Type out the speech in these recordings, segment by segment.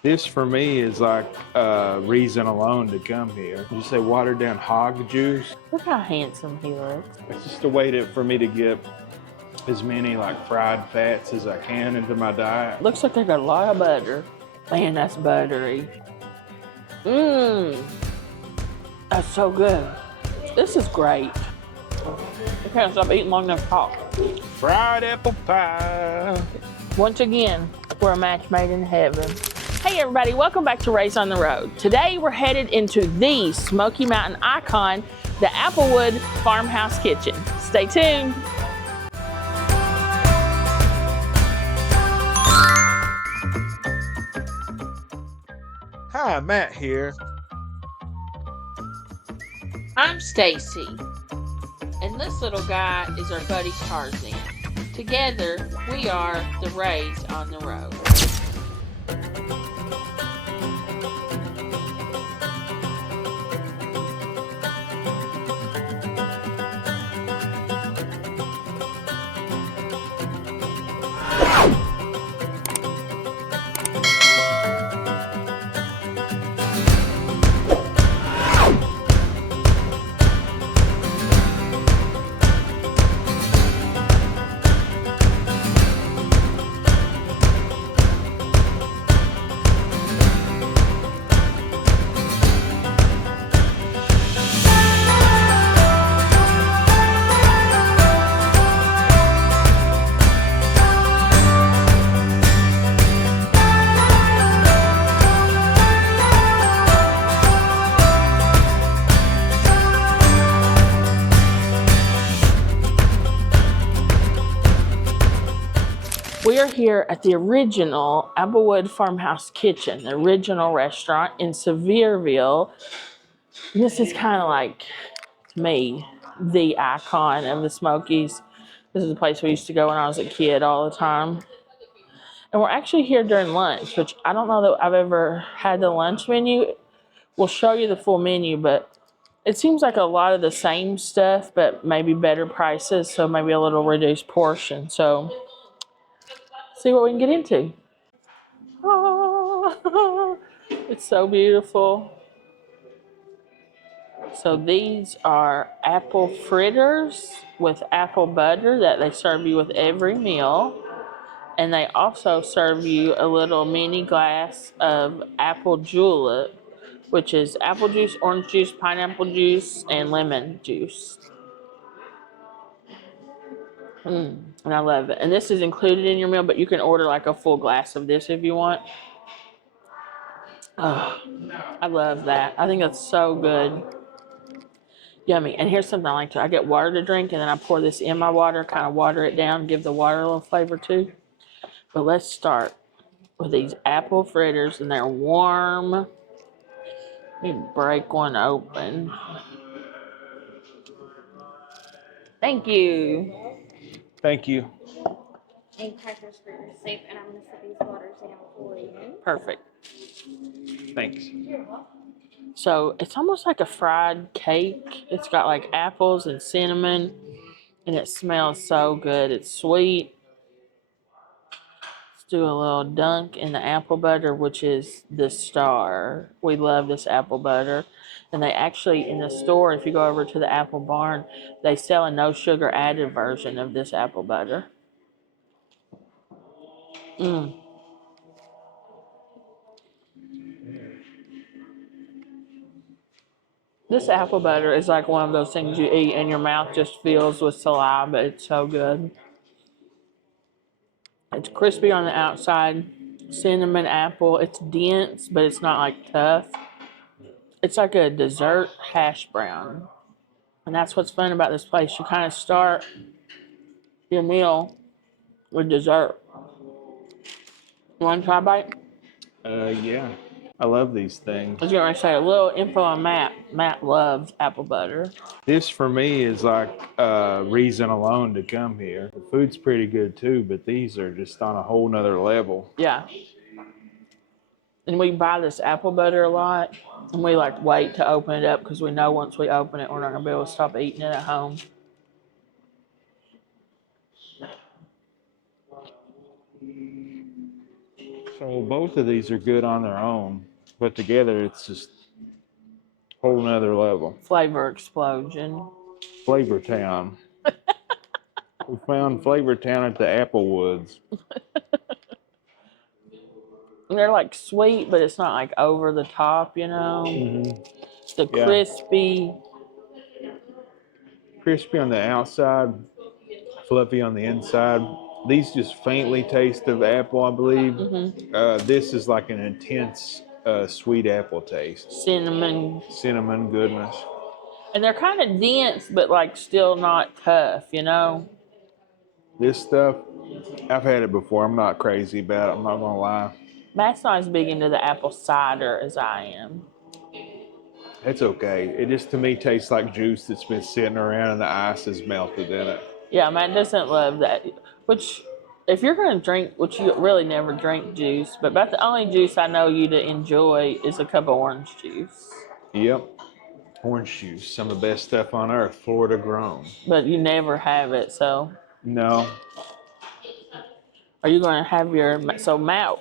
This for me is like a reason alone to come here. You say watered down hog juice. Look how handsome he looks. It's just a way for me to get as many like fried fats as I can into my diet. Looks like they got a lot of butter. Man, that's buttery. Mmm. That's so good. This is great. I can't stop eating long enough to talk. Fried apple pie. Once again, we're a match made in heaven. Hey everybody, welcome back to Raised on the Road. Today we're headed into the Smoky Mountain icon, the Applewood Farmhouse Kitchen. Stay tuned. Hi, Matt here. I'm Stacy, and this little guy is our buddy Tarzan. Together, we are the Raised on the Road. We are here at the original Applewood Farmhouse Kitchen, the original restaurant in Sevierville. And this is kind of like, to me, the icon of the Smokies. This is a place we used to go when I was a kid all the time. And we're actually here during lunch, which I don't know that I've ever had the lunch menu. We'll show you the full menu, but it seems like a lot of the same stuff, but maybe better prices, so maybe a little reduced portion. So see what we can get into. Oh, it's so beautiful. So these are apple fritters with apple butter that they serve you with every meal. And they also serve you a little mini glass of apple julep, which is apple juice, orange juice, pineapple juice, and lemon juice. And I love it. And this is included in your meal, but you can order like a full glass of this if you want. Oh, I love that. I think that's so good. Yummy. And here's something I like to. I get water to drink, and then I pour this in my water, kind of water it down, give the water a little flavor too. But let's start with these apple fritters, and they're warm. Let me break one open. Thank you. Thank you. And crackers for your soup, and I'm going to set these waters down for you. Perfect. Thanks. So it's almost like a fried cake. It's got like apples and cinnamon, and it smells so good. It's sweet. Let's do a little dunk in the apple butter, which is the star. We love this apple butter. And they actually, in the store, if you go over to the Apple Barn, they sell a no sugar added version of this apple butter. This apple butter is like one of those things you eat and your mouth just fills with saliva. It's so good. It's crispy on the outside, cinnamon apple. It's dense, but it's not like tough. It's like a dessert hash brown. And that's what's fun about this place. You kind of start your meal with dessert. You want to try a bite? Yeah. I love these things. I was going to say a little info on Matt. Matt loves apple butter. This for me is like a reason alone to come here. The food's pretty good too, but these are just on a whole nother level. Yeah. And we buy this apple butter a lot, and we like wait to open it up because we know once we open it, we're not going to be able to stop eating it at home. So both of these are good on their own, but together it's just a whole nother level. Flavor explosion. Flavor Town. We found Flavor Town at the Applewoods. They're like sweet, but it's not like over the top, Mm-hmm. The Yeah. crispy. Crispy on the outside, fluffy on the inside. These just faintly taste of apple, I believe. This is like an intense sweet apple taste. Cinnamon. Cinnamon goodness. And they're kind of dense, but like still not tough, This stuff, I've had it before. I'm not crazy about it. I'm not going to lie. Matt's not as big into the apple cider as I am. It's okay. It just to me tastes like juice that's been sitting around and the ice is melted in it. Yeah, Matt doesn't love that. Which, if you're going to drink, which you really never drink juice, but about the only juice I know you to enjoy is a cup of orange juice. Yep. Orange juice, some of the best stuff on earth, Florida grown. But you never have it, so. No. Are you going to have so Matt,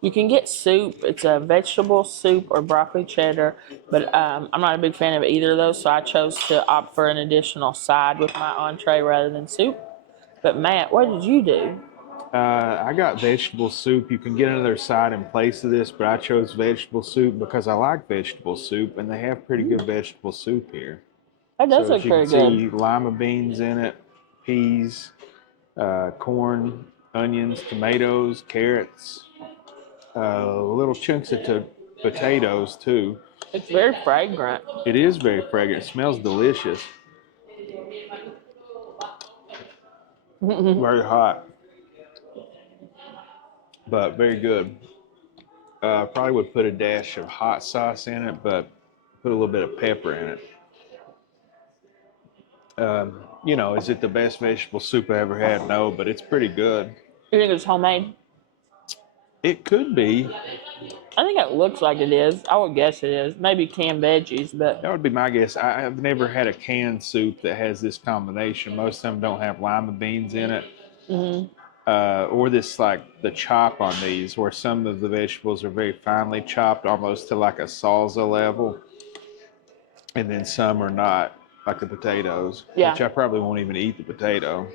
you can get soup. It's a vegetable soup or broccoli cheddar, but I'm not a big fan of either of those, so I chose to opt for an additional side with my entree rather than soup. But Matt, what did you do? I got vegetable soup. You can get another side in place of this, but I chose vegetable soup because I like vegetable soup, and they have pretty good vegetable soup here. That does look pretty good. You can see lima beans in it, peas, corn, onions, tomatoes, carrots, little chunks of potatoes too. It's very fragrant. It is very fragrant. It smells delicious. Very hot, but very good. Probably would put a dash of hot sauce in it, but put a little bit of pepper in it. Is it the best vegetable soup I ever had? No, but it's pretty good. You think it's homemade? It could be. I think it looks like it is. I would guess it is. Maybe canned veggies, but That would be my guess. I've never had a canned soup that has this combination. Most of them don't have lima beans in it. Or this, like the chop on these, where some of the vegetables are very finely chopped, almost to like a salsa level. And then some are not, like the potatoes. Yeah. Which I probably won't even eat the potato.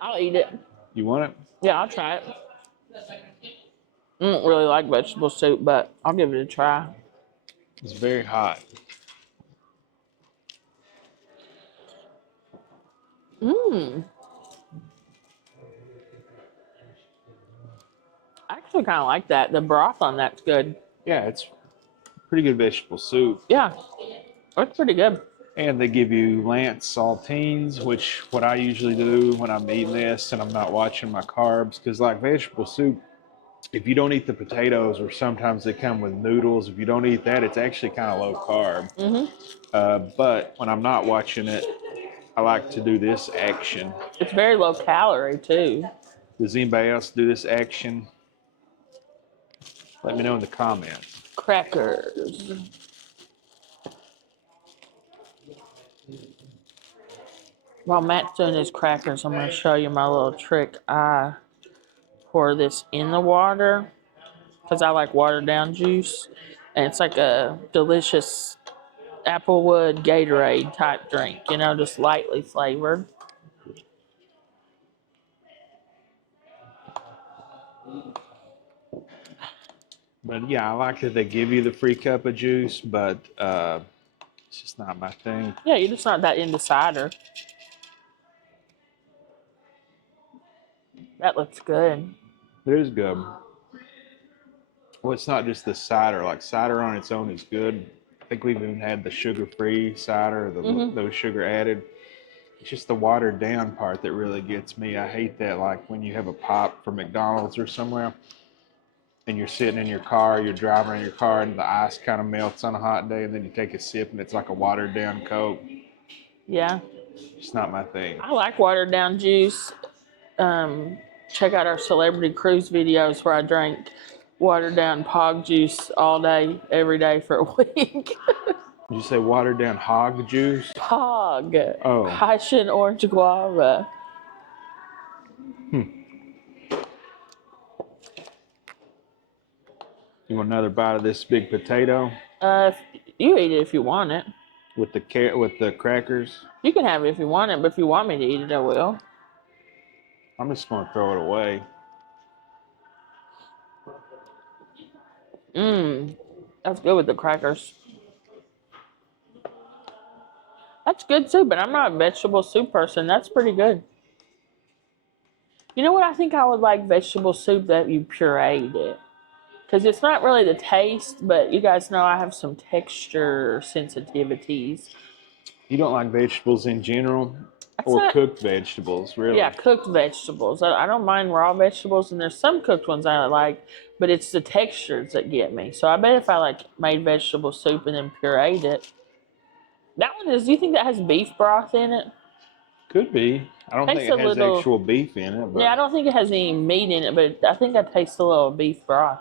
I'll eat it. You want it? Yeah, I'll try it. I don't really like vegetable soup, but I'll give it a try. It's very hot. I actually kind of like that. The broth on that's good. Yeah, it's pretty good vegetable soup. Yeah, that's pretty good. And they give you Lance saltines, which what I usually do when I'm eating this and I'm not watching my carbs, because like vegetable soup, if you don't eat the potatoes, or sometimes they come with noodles, if you don't eat that, it's actually kind of low carb. But when I'm not watching it, I like to do this action. It's very low calorie too. Does anybody else do this action? Let me know in the comments. Crackers. While Matt's doing his crackers, I'm going to show you my little trick. I pour this in the water because I like watered down juice. And it's like a delicious Applewood Gatorade type drink, just lightly flavored. But yeah, I like that they give you the free cup of juice, but it's just not my thing. Yeah, you're just not that into cider. That looks good. It is good. Well, it's not just the cider. Like cider on its own is good. I think we've even had the sugar-free cider, those sugar added. It's just the watered down part that really gets me. I hate that, like when you have a pop from McDonald's or somewhere, and you're sitting in your car, you're driving in your car, and the ice kind of melts on a hot day, and then you take a sip, and it's like a watered down Coke. Yeah. It's not my thing. I like watered down juice. Check out our celebrity cruise videos where I drank watered down pog juice all day, every day for a week. Did you say watered down hog juice? Pog. Oh. Passion orange guava. You want another bite of this big potato You eat it if you want it. with the crackers? You can have it if you want it, but if you want me to eat it, I will. I'm just gonna throw it away. That's good with the crackers. That's good soup, but I'm not a vegetable soup person. That's pretty good. You know what? I think I would like vegetable soup that you pureed it. Because it's not really the taste, but you guys know I have some texture sensitivities. You don't like vegetables in general, That's or not, cooked vegetables, really? yeah, cooked vegetables. I don't mind raw vegetables, and there's some cooked ones I like, but it's the textures that get me. So I bet if I like made vegetable soup and then pureed it, that one is. Do you think that has beef broth in it? Could be. I don't Tastes think a it has little. actual beef in it, Yeah, I but don't think it has any meat in it, but I think I taste a little beef broth.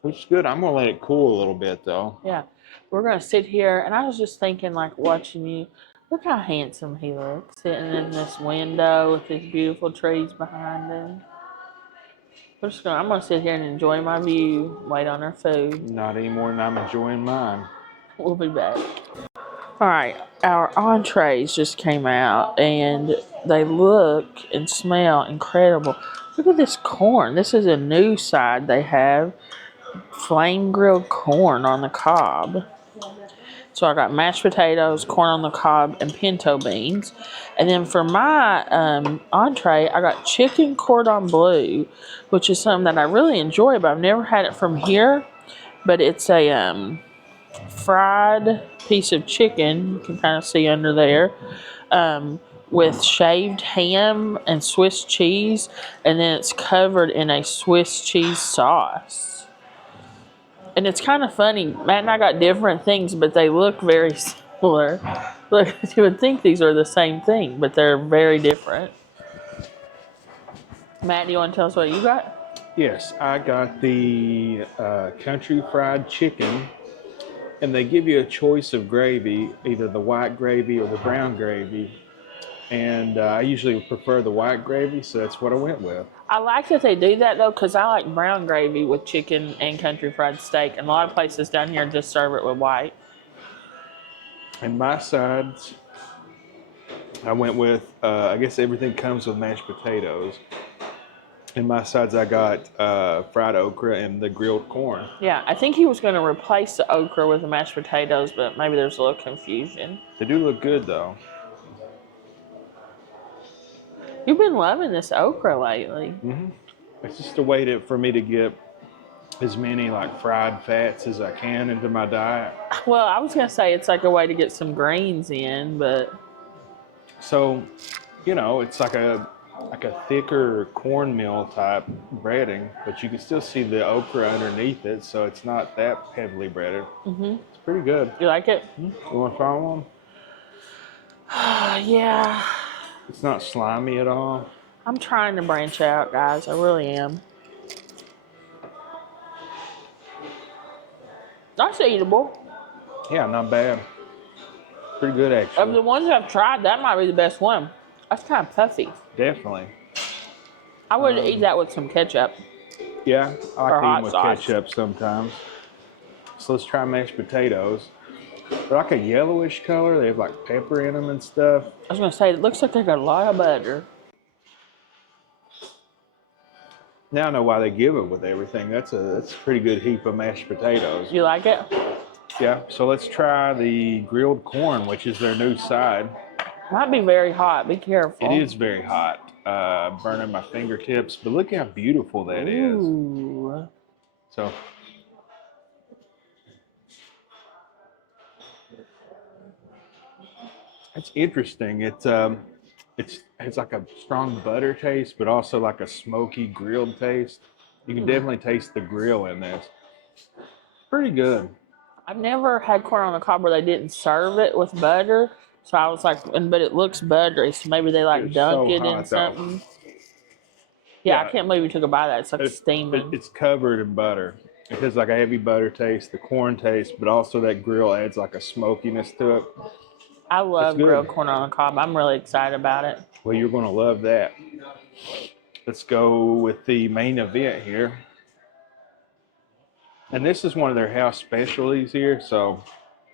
which is good. I'm gonna let it cool a little bit though. Yeah, we're gonna sit here, and I was just thinking, like watching you. Look how handsome he looks, sitting in this window with these beautiful trees behind him. I'm gonna sit here and enjoy my view, wait on our food. Not any more than I'm enjoying mine. We'll be back. All right, our entrees just came out, and they look and smell incredible. Look at this corn. This is a new side they have. Flame grilled corn on the cob. So I got mashed potatoes, corn on the cob, and pinto beans. And then for my entree, I got chicken cordon bleu, which is something that I really enjoy, but I've never had it from here. But it's a fried piece of chicken, you can kind of see under there, with shaved ham and Swiss cheese, and then it's covered in a Swiss cheese sauce. And it's kind of funny. Matt and I got different things, but they look very similar. Look, you would think these are the same thing, but they're very different. Matt, do you want to tell us what you got? Yes, I got the country fried chicken, and they give you a choice of gravy, either the white gravy or the brown gravy. And I usually prefer the white gravy, so that's what I went with. I like that they do that though, because I like brown gravy with chicken and country fried steak, and a lot of places down here just serve it with white. And my sides, I went with, I guess everything comes with mashed potatoes. And my sides, I got fried okra and the grilled corn. Yeah, I think he was going to replace the okra with the mashed potatoes, but maybe there's a little confusion. They do look good though. You've been loving this okra lately. It's just a way for me to get as many like fried fats as I can into my diet. Well, I was going to say it's like a way to get some greens in, but So, it's like a thicker cornmeal type breading, but you can still see the okra underneath it, so it's not that heavily breaded. It's pretty good. you like it? You want to try one? Yeah. It's not slimy at all. I'm trying to branch out, guys. I really am. That's eatable. Yeah, not bad. Pretty good Of actually. the ones I've tried, that might be the best one. That's kind of puffy. Definitely. I would eat that with some ketchup. Yeah, I like Or to eat hot them with sauce. ketchup sometimes. So let's try mashed potatoes. They're like a yellowish color. They have like pepper in them and stuff. I was going to say, it looks like they got a lot of butter. Now I know why they give it with everything. That's a pretty good heap of mashed potatoes. You like it? Yeah. So let's try the grilled corn, which is their new side. Might be very hot. Be careful. It is very hot, burning my fingertips. But look how beautiful that is. Ooh. So it's interesting. It's like a strong butter taste, but also like a smoky grilled taste. You can definitely taste the grill in this. Pretty good. I've never had corn on the cob where they didn't serve it with butter. So I was like, but it looks buttery. So maybe they like It's dunk so it in hot, though. something. Yeah, I Yeah. can't believe you took a bite of that. It's like steaming. It's covered in butter. It has like a heavy butter taste, the corn taste, but also that grill adds like a smokiness to it. I love good. grilled corn on the cob. I'm really excited about it. Well, you're going to love that. Let's go with the main event here. And this is one of their house specialties here. So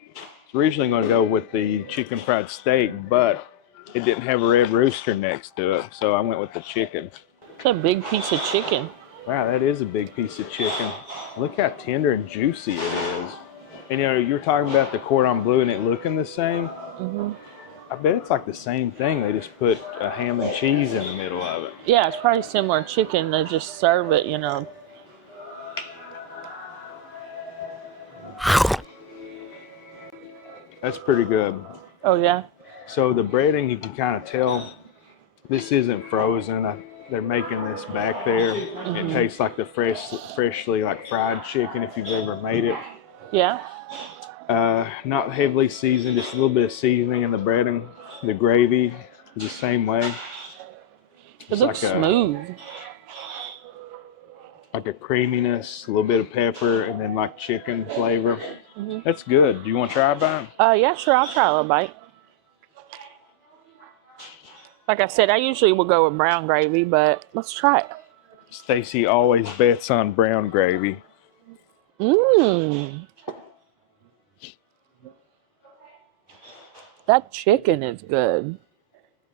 I was originally going to go with the chicken fried steak, but it didn't have a red rooster next to it. So I went with the chicken. It's a big piece of chicken. Wow, that is a big piece of chicken. Look how tender and juicy it is. And you're talking about the cordon bleu and it looking the same. Mm-hmm. I bet it's like the same thing. They just put a ham and cheese in the middle of it. Yeah, it's probably similar chicken. They just serve it, That's pretty good. Oh, yeah? So the breading, you can kind of tell this isn't frozen. They're making this back there. It tastes like the freshly like fried chicken if you've ever made it. Yeah? Not heavily seasoned, just a little bit of seasoning in the breading. The gravy is the same way. It looks smooth. Like a creaminess, a little bit of pepper, and then like chicken flavor. That's good. Do you want to try a bite? Yeah, sure. I'll try a little bite. Like I said, I usually will go with brown gravy, but let's try it. Stacy always bets on brown gravy. Mmm. That chicken is good.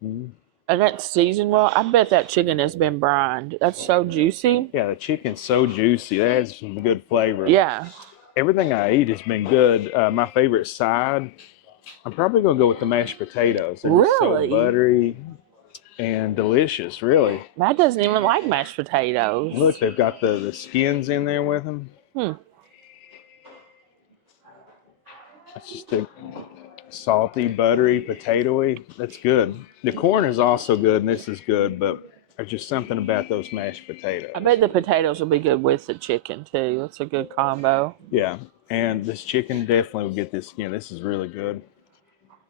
And that's seasoned well. I bet that chicken has been brined. That's so juicy. Yeah, the chicken's so juicy. That has some good flavor. Yeah. Everything I eat has been good. My favorite side, I'm probably going to go with the mashed potatoes. They're just Really? so buttery and delicious, really. Matt doesn't even like mashed potatoes. Look, they've got the skins in there with them. That's just a salty, buttery, potatoey. That's good. The corn is also good, and this is good, but there's just something about those mashed potatoes. I bet the potatoes will be good with the chicken, too. That's a good combo. Yeah, and this chicken definitely will get this skin. This is really good.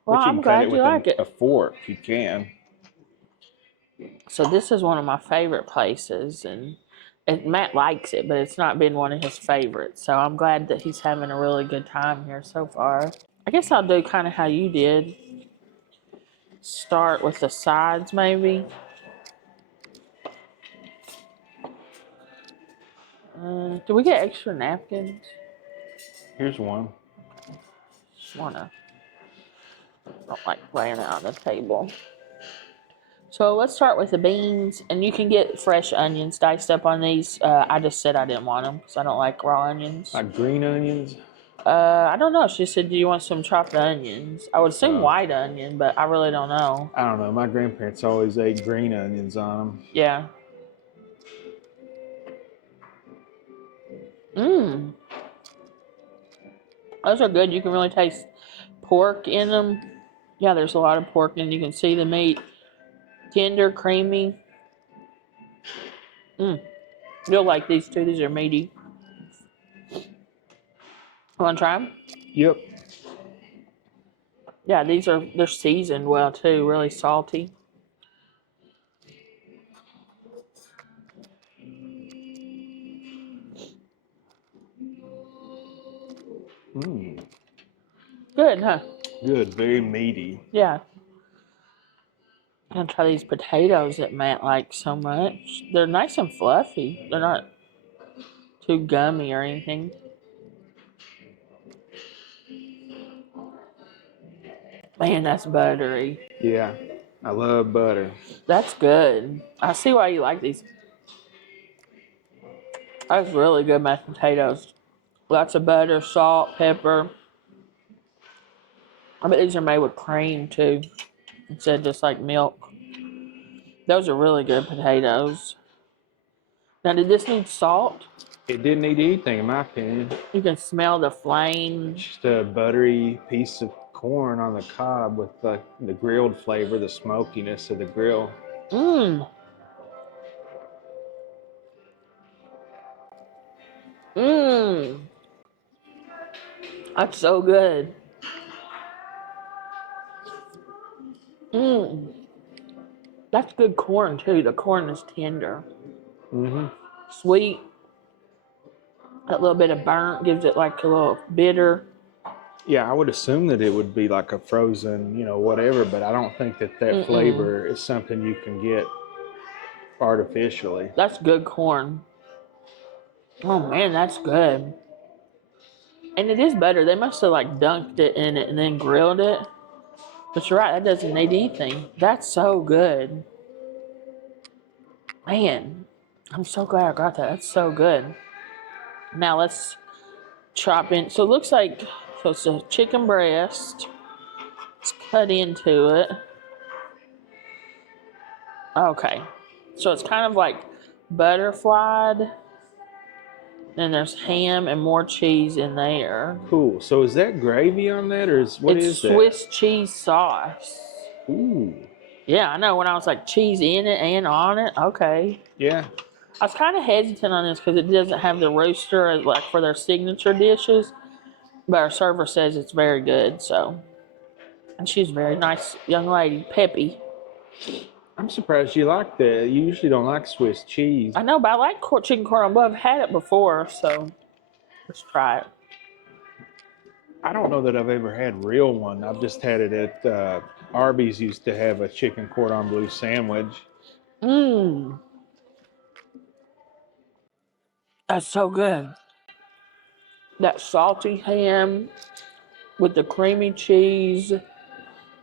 Well, But you I'm can cut glad it you with like it. a fork. You can. So this is one of my favorite places, and Matt likes it, but it's not been one of his favorites. So I'm glad that he's having a really good time here so far. I guess I'll do kind of how you did. Start with the sides, maybe. Do we get extra napkins? Here's one. Just wanna. Don't like laying it on the table. So let's start with the beans, and you can get fresh onions diced up on these. I just said I didn't want them because I don't like raw onions. Like green onions? I don't know. She said, "Do you want some chopped onions?" I would assume white onion, but I really don't know. I don't know. My grandparents always ate green onions on them. Yeah. Mmm. Those are good. You can really taste pork in them. Yeah, there's a lot of pork, and you can see the meat. Tender, creamy. You'll like these too. These are meaty. Want to try them? Yep. Yeah, they're seasoned well too. Really salty. Good, huh? Good. Very meaty. Yeah. I'm gonna try these potatoes that Matt likes so much. They're nice and fluffy. They're not too gummy or anything. Man, that's buttery. Yeah. I love butter. That's good. I see why you like these. That's really good mashed potatoes. Lots of butter, salt, pepper. I bet these are made with cream too, instead of just like milk. Those are really good potatoes. Now, did this need salt? It didn't need anything, in my opinion. You can smell the flame. Just a buttery piece of corn on the cob with the grilled flavor, the smokiness of the grill. Mmm. Mmm. That's so good. Mmm. That's good corn too. The corn is tender. Sweet. That little bit of burnt gives it like a little bitter. Yeah, I would assume that it would be like a frozen, whatever, but I don't think that flavor is something you can get artificially. That's good corn. Oh man, that's good. And it is better. They must have like dunked it in it and then grilled it. But you're right, that doesn't need anything. That's so good. Man, I'm so glad I got that. That's so good. Now let's chop in. So it looks like, so it's a chicken breast. It's cut into it. Okay. So it's kind of like butterflied. Then there's ham and more cheese in there. Cool. So is that gravy on that, or what It's is that? Swiss cheese sauce. Ooh. Yeah, I know. When I was like cheese in it and on it, okay. Yeah. I was kind of hesitant on this because it doesn't have the roaster as like for their signature dishes, but our server says it's very good. So, and she's a very nice young lady, Peppy. I'm surprised you like that. You usually don't like Swiss cheese. I know, but I like chicken cordon bleu. I've had it before, so let's try it. I don't know that I've ever had real one. I've just had it at Arby's. Used to have a chicken cordon bleu sandwich. Mmm, that's so good. That salty ham with the creamy cheese,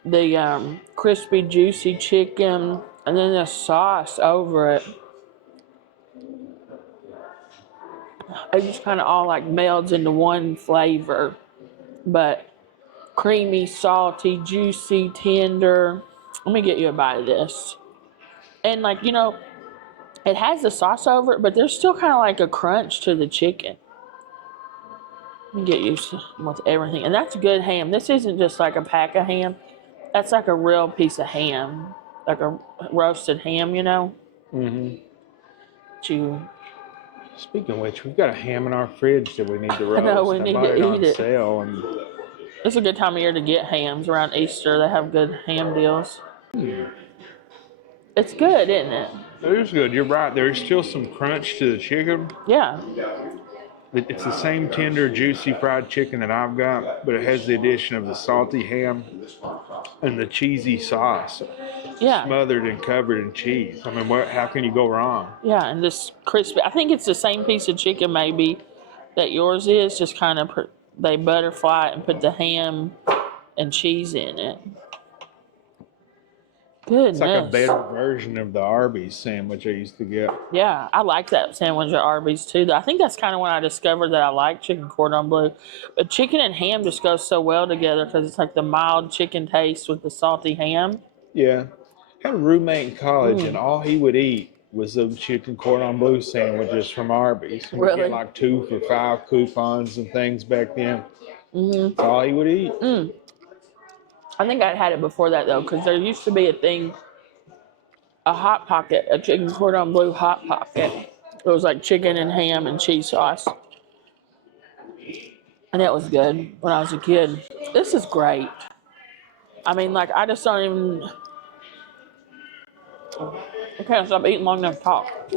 the crispy, juicy chicken, and then the sauce over it. It just kind of all like melds into one flavor, but creamy, salty, juicy, tender. Let me get you a bite of this. And like, it has the sauce over it, but there's still kind of like a crunch to the chicken. Let me get you some with everything. And that's good ham. This isn't just like a pack of ham. That's like a real piece of ham, like a roasted ham, Mm-hmm. You, Speaking of which, we've got a ham in our fridge that we need to roast. I know we need bought to it on eat it. sale, and It's a good time of year to get hams around Easter. They have good ham deals. It's good, isn't it? it is good. You're right. There's still some crunch to the chicken. Yeah. It's the same tender, juicy fried chicken that I've got, but it has the addition of the salty ham and the cheesy sauce, Yeah. smothered and covered in cheese. I mean, how can you go wrong? Yeah, and this crispy. I think it's the same piece of chicken maybe that yours is, just kind of they butterfly it and put the ham and cheese in it. Goodness. It's like a better version of the Arby's sandwich I used to get. Yeah, I like that sandwich at Arby's too. I think that's kind of when I discovered that I like chicken cordon bleu. But chicken and ham just goes so well together because it's like the mild chicken taste with the salty ham. Yeah. I had a roommate in college, and all he would eat was those chicken cordon bleu sandwiches from Arby's. He would Really? get like 2 for $5 coupons and things back then. That's all he would eat. I think I'd had it before that though, because there used to be a thing, a hot pocket, a chicken cordon bleu hot pocket. It was like chicken and ham and cheese sauce. And it was good when I was a kid. This is great. I mean, like, I just don't even. I can't stop eating long enough to talk.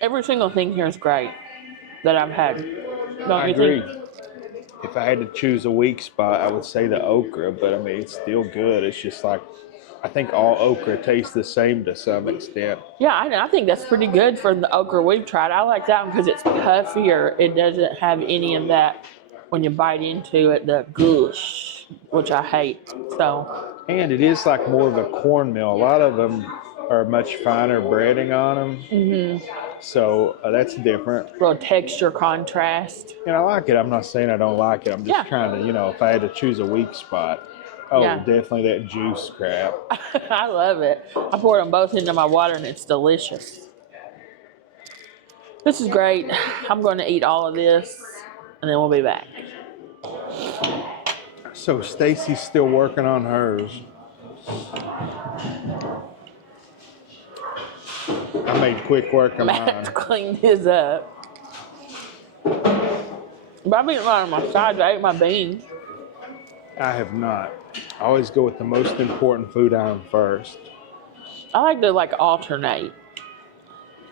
Every single thing here is great that I've had. Don't I you agree. think? If I had to choose a weak spot, I would say the okra, but I mean, it's still good. It's just like, I think all okra tastes the same to some extent. Yeah, I think that's pretty good for the okra we've tried. I like that one because it's puffier. It doesn't have any of that when you bite into it, the gush, which I hate. So, And it is like more of a cornmeal. A lot of them are much finer breading on them. So that's different. little texture contrast. And I like it. I'm not saying I don't like it. I'm just trying to, if I had to choose a weak spot, definitely that juice crap. I love it. I pour them both into my water and it's delicious. This is great. I'm going to eat all of this and then we'll be back. So Stacy's still working on hers. I made quick work of mine. Matt cleaned his up. But I've eaten a lot on my sides. I ate my beans. I have not. I always go with the most important food item first. I like to alternate.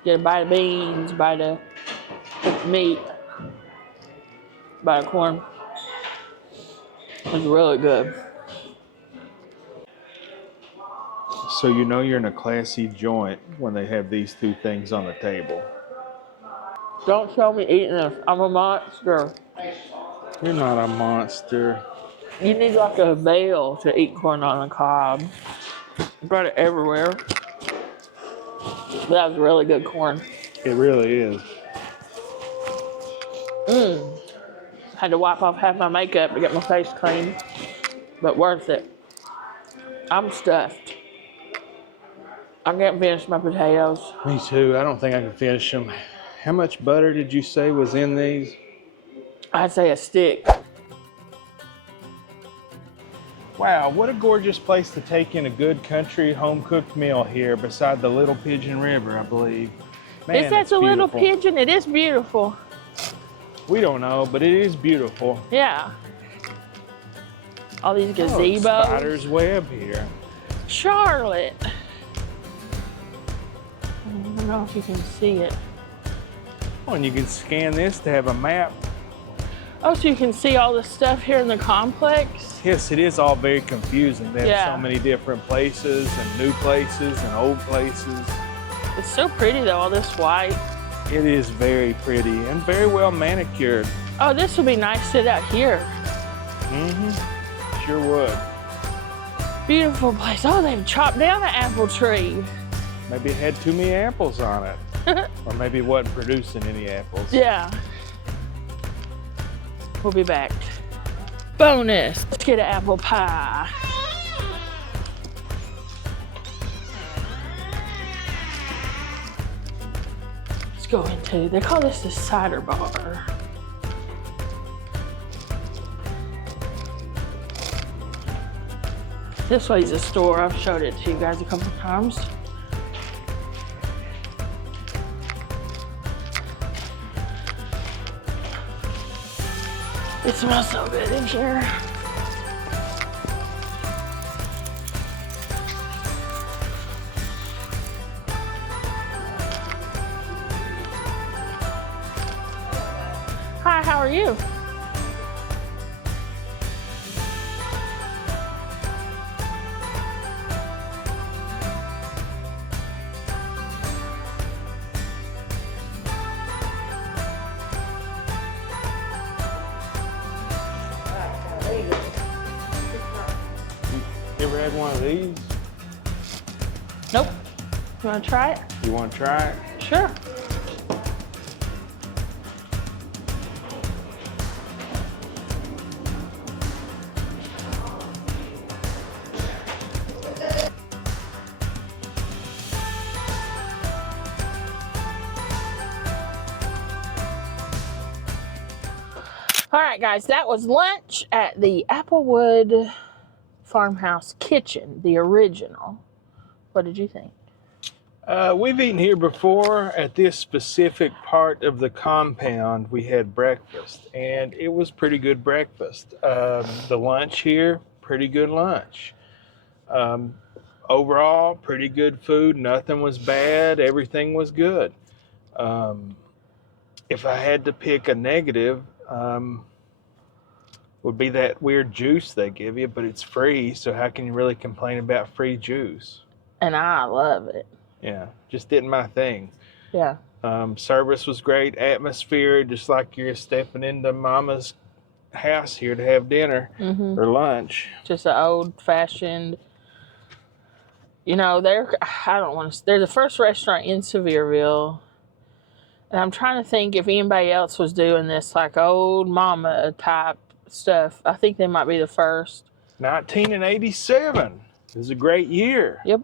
Get a bite of beans, bite of meat, bite of corn. It's really good. So you're in a classy joint when they have these two things on the table. Don't show me eating this. I'm a monster. You're not a monster. You need like a veil to eat corn on the cob. Got it everywhere. That was really good corn. It really is. Had to wipe off half my makeup to get my face clean, but worth it. I'm stuffed. I can't finish my potatoes. Me too. I don't think I can finish them. How much butter did you say was in these? I'd say a stick. Wow, what a gorgeous place to take in a good country home-cooked meal here beside the Little Pigeon River, I believe. Man, Is that it's the little beautiful. pigeon? It is beautiful. We don't know, but it is beautiful. Yeah. All these Oh, gazebos. spider's web here. Charlotte. I don't know if you can see it. Oh, and you can scan this to have a map. Oh, so you can see all the stuff here in the complex? Yes, it is all very confusing. They have Yeah. so many different places and new places and old places. It's so pretty though, all this white. It is very pretty and very well manicured. Oh, this would be nice to sit out here. Sure would. Beautiful place. Oh, they've chopped down an apple tree. Maybe it had too many apples on it. Or maybe it wasn't producing any apples. Yeah. We'll be back. Bonus. Let's get an apple pie. Let's go into, they call this the Cider Bar. This way's a store. I've showed it to you guys a couple times. It smells so good in here. Hi, how are you? You ever had one of these? Nope. You want to try it? You want to try it? Sure. All right, guys, that was lunch at the Applewood Farmhouse Kitchen, the original. What did you think? We've eaten here before. At this specific part of the compound, we had breakfast, and it was pretty good breakfast. The lunch here, pretty good lunch. Overall, pretty good food. Nothing was bad. Everything was good. If I had to pick a negative, would be that weird juice they give you, but it's free, so how can you really complain about free juice? And I love it. Yeah, just didn't my thing. Yeah. Service was great, atmosphere, just like you're stepping into Mama's house here to have dinner or lunch. Just an old-fashioned, you know, they're the first restaurant in Sevierville. And I'm trying to think if anybody else was doing this, like old mama type stuff. I think they might be the first. 1987. It was a great year. Yep.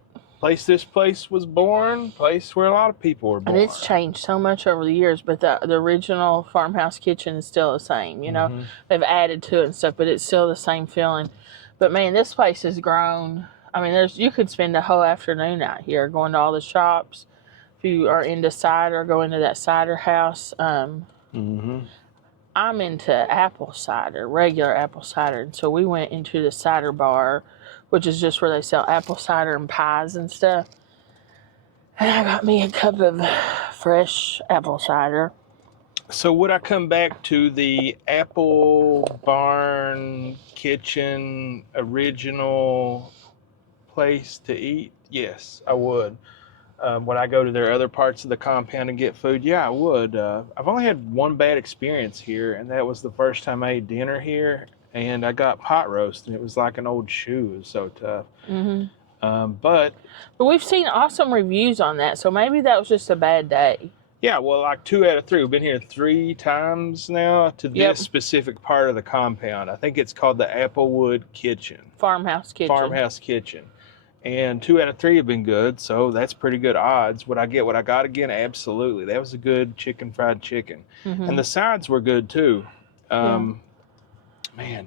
This place was born, place where a lot of people were born. And it's changed so much over the years, but the original farmhouse kitchen is still the same. You know, they've added to it and stuff, but it's still the same feeling. But man, this place has grown. I mean, you could spend a whole afternoon out here going to all the shops. If you are into cider, go into that cider house. I'm into apple cider, regular apple cider. And so we went into the Cider Bar, which is just where they sell apple cider and pies and stuff. And I got me a cup of fresh apple cider. So would I come back to the Apple Barn Kitchen original place to eat? Yes, I would. Would I go to their other parts of the compound and get food? Yeah, I would. I've only had one bad experience here, and that was the first time I ate dinner here, and I got pot roast, and it was like an old shoe. It was so tough. But we've seen awesome reviews on that, so maybe that was just a bad day. yeah, well, like 2 out of 3. We've been here 3 times now to this specific part of the compound. I think it's called the Applewood Farmhouse Kitchen. And 2 out of 3 have been good, so that's pretty good odds. Would I get what I got again? Absolutely. That was a good fried chicken. And the sides were good too. Man,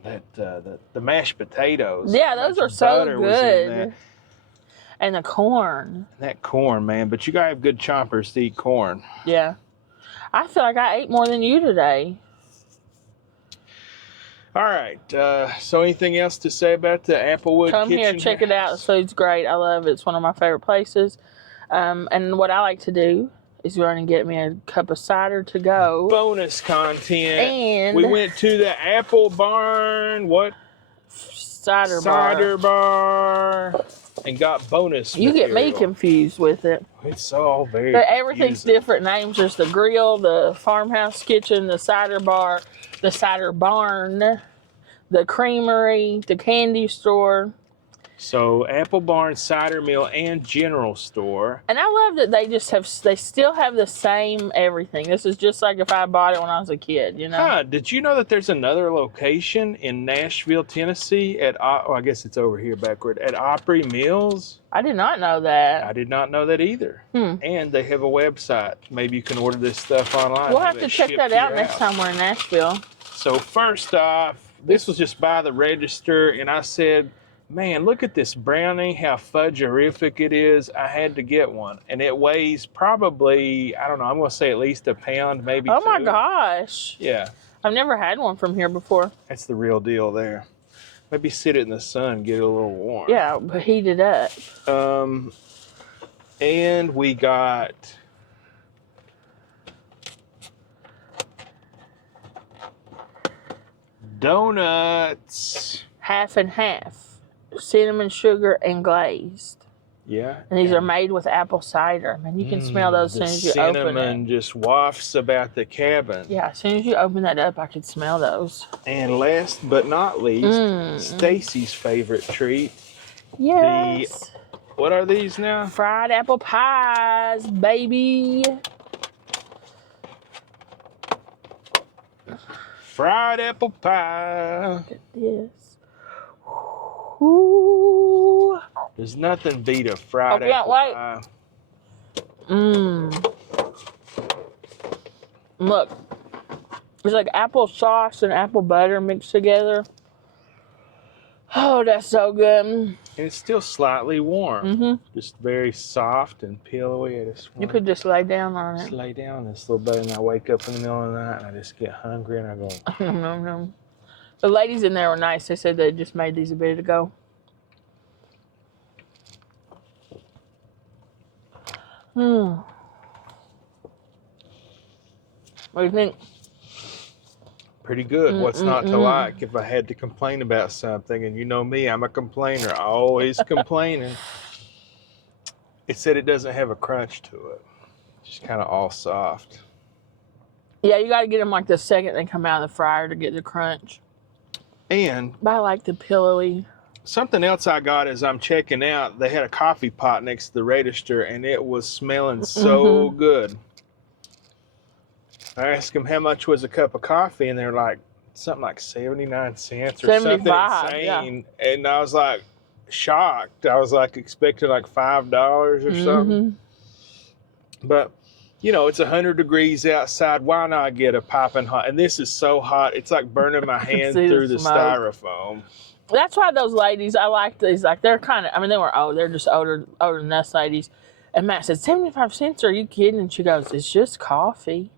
that the mashed potatoes. Yeah, those are so good. And the corn. That corn, man. But you gotta have good chompers to eat corn. Yeah. I feel like I ate more than you today. All right. So anything else to say about the Applewood Come Kitchen? here, check it out. The food's great. I love it. It's one of my favorite places. And what I like to do is run and get me a cup of cider to go. Bonus content. And we went to the Apple Barn. What? Cider Bar. And got bonus You material. get me confused with it. It's all very But everything's confusing. different names. There's the grill, the farmhouse kitchen, the cider bar, the cider barn, the creamery, the candy store. So Apple Barn, Cider Mill, and General Store. And I love that they still have the same everything. This is just like if I bought it when I was a kid, you know? Huh, did you know that there's another location in Nashville, Tennessee at, I guess it's over here backward, at Opry Mills? I did not know that. I did not know that either. And they have a website. Maybe you can order this stuff online. We'll have to check that out next time we're in Nashville. So first off, this was just by the register, and I said, man, look at this brownie, how fudgerific it is. I had to get one. And it weighs probably, I don't know, I'm going to say at least a pound, maybe Oh 2. my gosh. Yeah. I've never had one from here before. That's the real deal there. Maybe sit it in the sun, get it a little warm. Yeah, but heat it up. And we got donuts. Half and half. Cinnamon, sugar, and glazed. Yeah. And these are made with apple cider. Man, you can smell those as soon as you open it. The cinnamon just wafts about the cabin. Yeah, as soon as you open that up, I could smell those. And last but not least, Stacy's favorite treat. Yes. What are these now? Fried apple pies, baby. Fried apple pie. Look at this. Ooh. There's nothing beat a fried apple pie. Look. It's like apple sauce and apple butter mixed together. Oh, that's so good. And it's still slightly warm. Just very soft and pillowy. You could just lay down on just it. lay down on this little bed, and I wake up in the middle of the night and I just get hungry and I go. No. The ladies in there were nice. They said they just made these a bit ago. What do you think? Pretty good. What's not to like if I had to complain about something? And you know me, I'm a complainer. Always complaining. It said it doesn't have a crunch to it. Just kind of all soft. Yeah, you got to get them like the second they come out of the fryer to get the crunch. And But I like the pillowy. something else I got as I'm checking out, they had a coffee pot next to the register, and it was smelling so good. I asked them how much was a cup of coffee, and they're like, something like 79 cents or 75, something insane. Yeah. And I was like, shocked. I was like expecting like $5 or something. But, you know, it's 100 degrees outside. Why not get a piping hot? And this is so hot. It's like burning my hand through the styrofoam. That's why those ladies, I like these. Like, they're kind of, I mean, they were old. They're just older than us ladies. And Matt said, 75 cents? Are you kidding? And she goes, it's just coffee.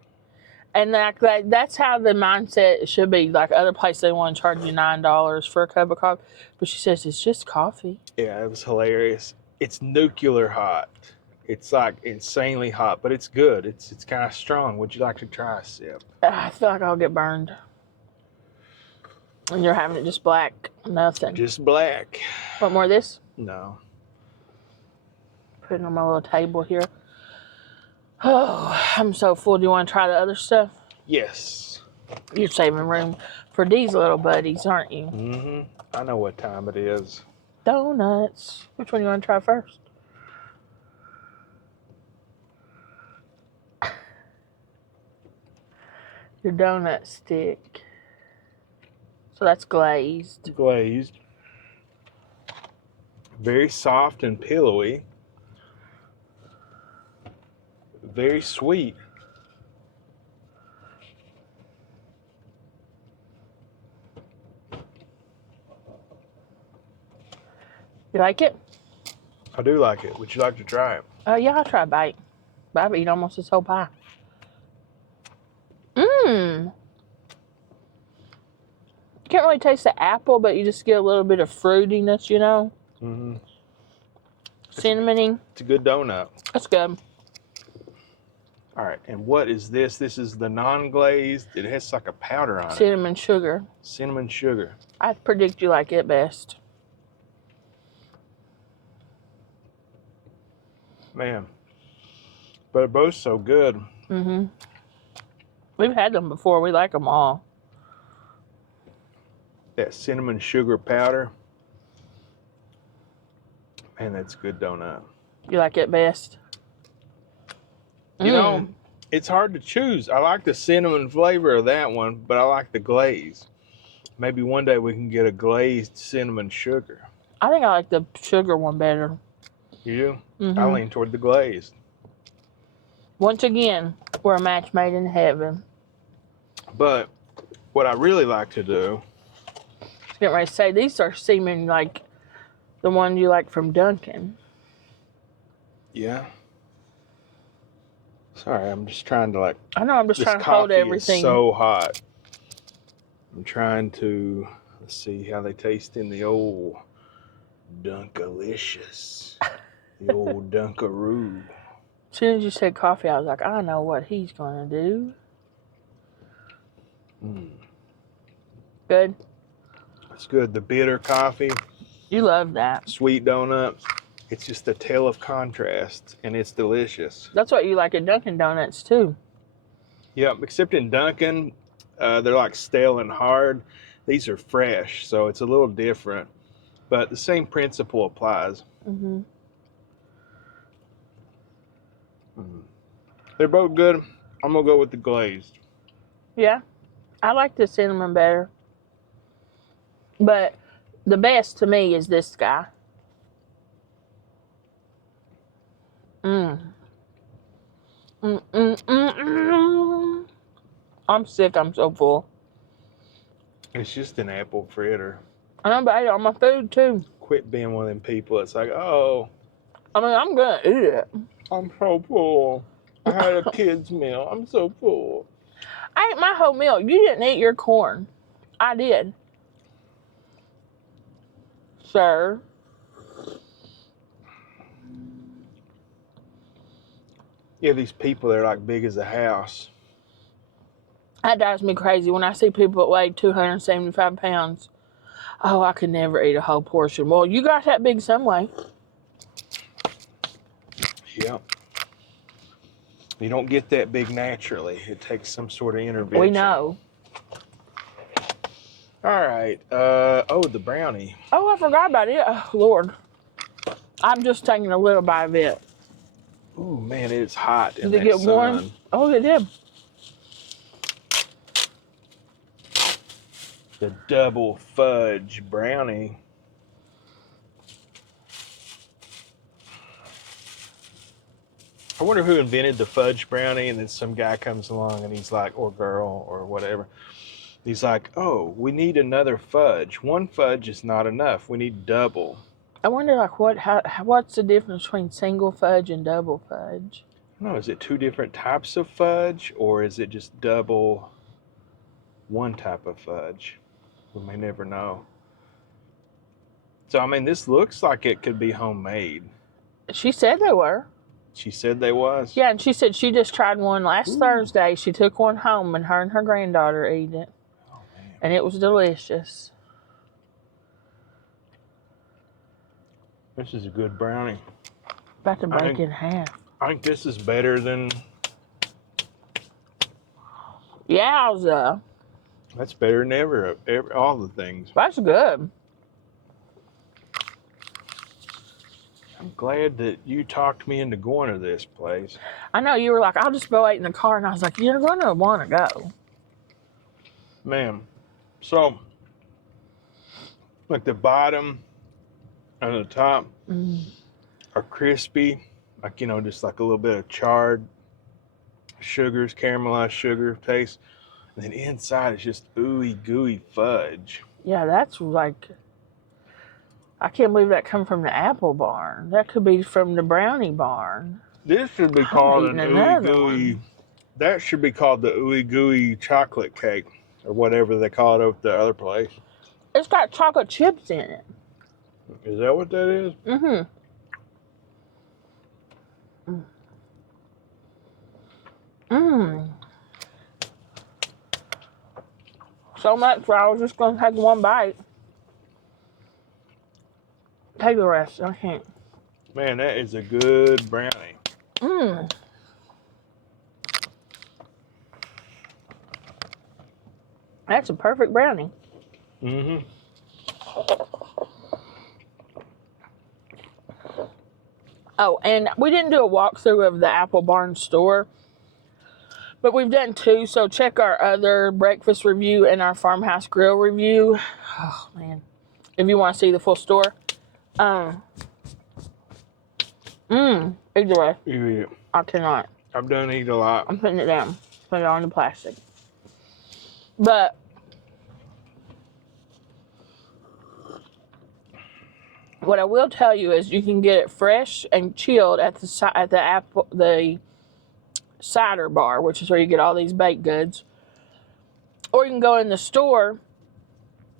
And like that's how the mindset should be. Like other places, they want to charge you $9 for a cup of coffee. But she says, it's just coffee. Yeah, it was hilarious. It's nuclear hot. It's like insanely hot, but it's good. It's kind of strong. Would you like to try a sip? I feel like I'll get burned. And you're having it just black. Nothing. Just black. Want more of this? No. Put it on my little table here. Oh, I'm so full. Do you want to try the other stuff? Yes. You're saving room for these little buddies, aren't you? Mm-hmm. I know what time it is. Donuts. Which one do you want to try first? Your donut stick. So that's glazed. Glazed. Very soft and pillowy. Very sweet. You like it? I do like it. Would you like to try it? Yeah, I'll try a bite. But I've eaten almost this whole pie. Mmm. You can't really taste the apple, but you just get a little bit of fruitiness, you know? Mm-hmm. Cinnamony. It's a good donut. That's good. All right, and what is this? This is the non-glazed. It has like a powder on it. Cinnamon sugar. Cinnamon sugar. I predict you like it best. Man, but they're both so good. Mm-hmm. We've had them before. We like them all. That cinnamon sugar powder. Man, that's a good donut. You like it best? You know, it's hard to choose. I like the cinnamon flavor of that one, but I like the glaze. Maybe one day we can get a glazed cinnamon sugar. I think I like the sugar one better. You do? Mm-hmm. I lean toward the glazed. Once again, we're a match made in heaven. But what I really like to do... I was getting ready to say, these are seeming like the one you like from Dunkin'. Yeah. Sorry, I'm just trying to like... I know, I'm just this trying to hold coffee everything. is so hot. I'm trying to... Let's see how they taste in the old Dunkalicious. The old Dunkaroo. As soon as you said coffee, I was like, I know what he's going to do. Good? It's good. The bitter coffee, You love that. sweet donuts. It's just a tale of contrasts, and it's delicious. That's what you like at Dunkin' Donuts, too. Yep, except in Dunkin', they're like stale and hard. These are fresh, so it's a little different. But the same principle applies. Mm-hmm. They're both good. I'm going to go with the glazed. Yeah, I like the cinnamon better. But the best to me is this guy. I'm sick. I'm so full. It's just an apple fritter. I know, but I ate all my food too. Quit being one of them people that's like, oh, I mean, I'm going to eat it. I'm so full. I had a kid's meal. I'm so full. I ate my whole meal. You didn't eat your corn. I did. Sir. Yeah, these people, they're like big as a house. That drives me crazy when I see people that weigh 275 pounds. Oh, I could never eat a whole portion. Well, you got that big some way. Yep. You don't get that big naturally. It takes some sort of intervention. We know. All right. Oh, the brownie. Oh, I forgot about it. Oh, Lord. I'm just taking a little bite of it. Ooh, man, it's hot in Did it that get sun. warm? Oh, it did. The double fudge brownie. I wonder who invented the fudge brownie, and then some guy comes along and he's like, or girl, or whatever. He's like, oh, we need another fudge. One fudge is not enough. We need double. I wonder, like, what's the difference between single fudge and double fudge? I don't know, is it two different types of fudge, or is it just double one type of fudge? We may never know. So, I mean, this looks like it could be homemade. She said they were. She said they was? Yeah, and she said she just tried one last Thursday. She took one home, and her and her granddaughter ate it. Oh, man. And it was delicious. This is a good brownie. About to I break think- in half. I think this is better than. Yowza. That's better than all the things. That's good. I'm glad that you talked me into going to this place. I know you were like, I'll just go wait in the car. And I was like, you're going to want to go. Man, so like the bottom and the top are crispy, like, you know, just like a little bit of charred sugars, caramelized sugar taste. And then inside is just ooey gooey fudge. Yeah, that's like, I can't believe that come from the apple barn. That could be from the brownie barn. This should be called an eating ooey another gooey. That should be called the ooey gooey chocolate cake or whatever they call it over at the other place. It's got chocolate chips in it. Is that what that is? Mm-hmm. Mmm. So much, I was just going to take one bite. Take the rest. I can't. Man, that is a good brownie. Mmm. That's a perfect brownie. Mm-hmm. Oh, and we didn't do a walkthrough of the Apple Barn store, but we've done two, so check our other breakfast review and our farmhouse grill review. Oh, man. If you want to see the full store. Either way, You eat it. I cannot. I've done eat a lot. I'm putting it down. Put it on the plastic. But what I will tell you is you can get it fresh and chilled at the Cider Bar, which is where you get all these baked goods. Or you can go in the store,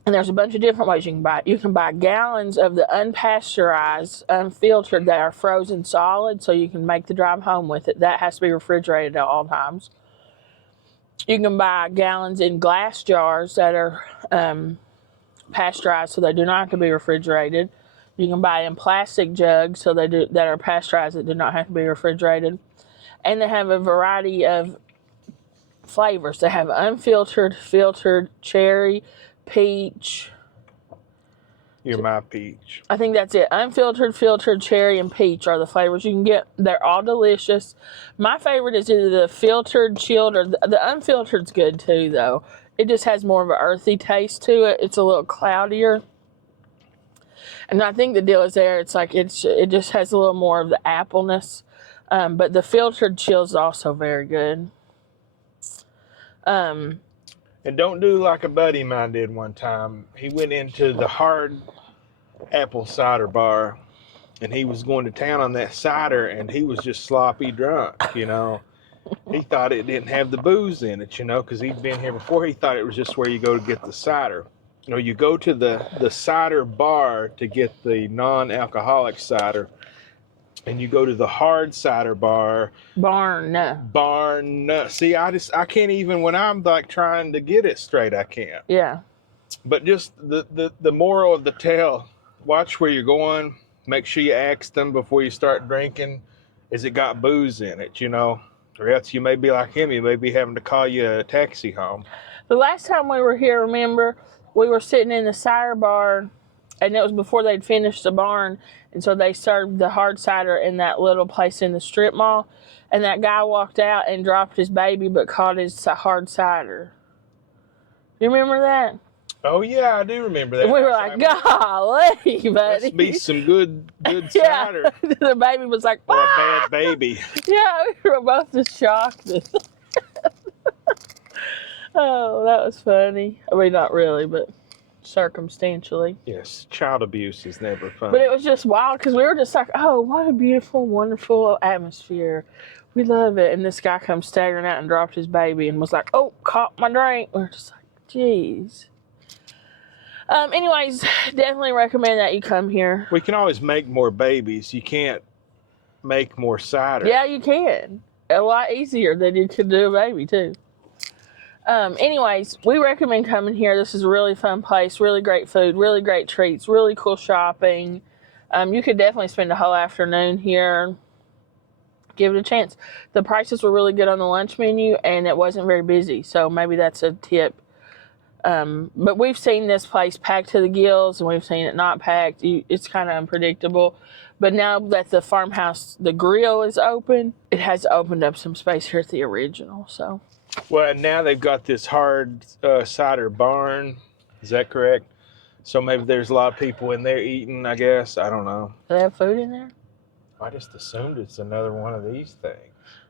and there's a bunch of different ways you can buy it. You can buy gallons of the unpasteurized, unfiltered that are frozen solid, so you can make the drive home with it. That has to be refrigerated at all times. You can buy gallons in glass jars that are pasteurized, so they do not have to be refrigerated. You can buy in plastic jugs that are pasteurized that do not have to be refrigerated. And they have a variety of flavors. They have unfiltered, filtered, cherry, peach. You're my peach. I think that's it. Unfiltered, filtered, cherry, and peach are the flavors you can get. They're all delicious. My favorite is either the filtered, chilled, or the unfiltered's good too, though. It just has more of an earthy taste to it. It's a little cloudier. And I think the deal is there. It's like it just has a little more of the appleness. But the filtered chill is also very good. And don't do like a buddy of mine did one time. He went into the hard apple cider bar, and he was going to town on that cider, and he was just sloppy drunk, you know. He thought it didn't have the booze in it, you know, because he'd been here before. He thought it was just where you go to get the cider. You know, you go to the cider bar to get the non-alcoholic cider, and you go to the hard cider bar. Barn. See, I can't even, when I'm like trying to get it straight, I can't. Yeah. But just the moral of the tale, watch where you're going. Make sure you ask them before you start drinking, is it got booze in it, you know? Or else you may be like him, you may be having to call you a taxi home. The last time we were here, remember, we were sitting in the cider bar, and it was before they'd finished the barn, and so they served the hard cider in that little place in the strip mall, and that guy walked out and dropped his baby but caught his hard cider. You remember that? Oh yeah, I do remember that. And we were like, golly, buddy. Must be some good Yeah. cider. The baby was like, Or a "Ah!" bad baby. Yeah, we were both just shocked. Oh, that was funny. I mean, not really, but circumstantially. Yes, child abuse is never fun. But it was just wild because we were just like, oh, what a beautiful, wonderful atmosphere. We love it. And this guy comes staggering out and dropped his baby and was like, oh, caught my drink. We're just like, geez. Anyways, definitely recommend that you come here. We can always make more babies. You can't make more cider. Yeah, you can. A lot easier than you could do a baby, too. Anyways, we recommend coming here. This is a really fun place, really great food, really great treats, really cool shopping. You could definitely spend a whole afternoon here. Give it a chance. The prices were really good on the lunch menu, and it wasn't very busy, so maybe that's a tip. But we've seen this place packed to the gills, and we've seen it not packed. It's kind of unpredictable. But now that the farmhouse, the grill is open, it has opened up some space here at the original. So, Well, and now they've got this hard cider barn. Is that correct? So maybe there's a lot of people in there eating, I guess. I don't know. do they have food in there? I just assumed it's another one of these things.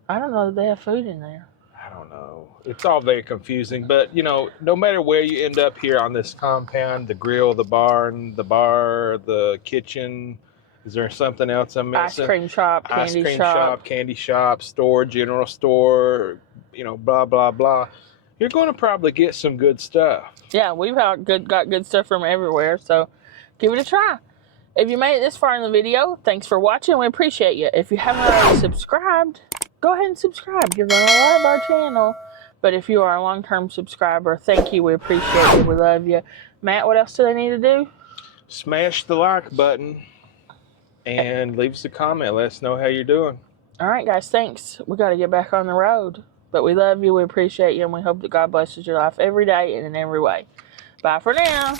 I don't know that they have food in there. I don't know. It's all very confusing. But, you know, no matter where you end up here on this compound, the grill, the barn, the bar, the kitchen, is there something else I'm missing? Ice cream shop, candy Ice cream shop. candy shop, store, general store, you know, blah, blah, blah. You're going to probably get some good stuff. Yeah, we've got good stuff from everywhere, so give it a try. If you made it this far in the video, thanks for watching. We appreciate you. If you haven't already subscribed, go ahead and subscribe. You're going to love our channel. But if you are a long-term subscriber, thank you. We appreciate you. We love you. Matt, what else do they need to do? Smash the like button and leave us a comment. Let us know how you're doing. All right, guys, thanks. We got to get back on the road. But we love you. We appreciate you. And we hope that God blesses your life every day and in every way. Bye for now.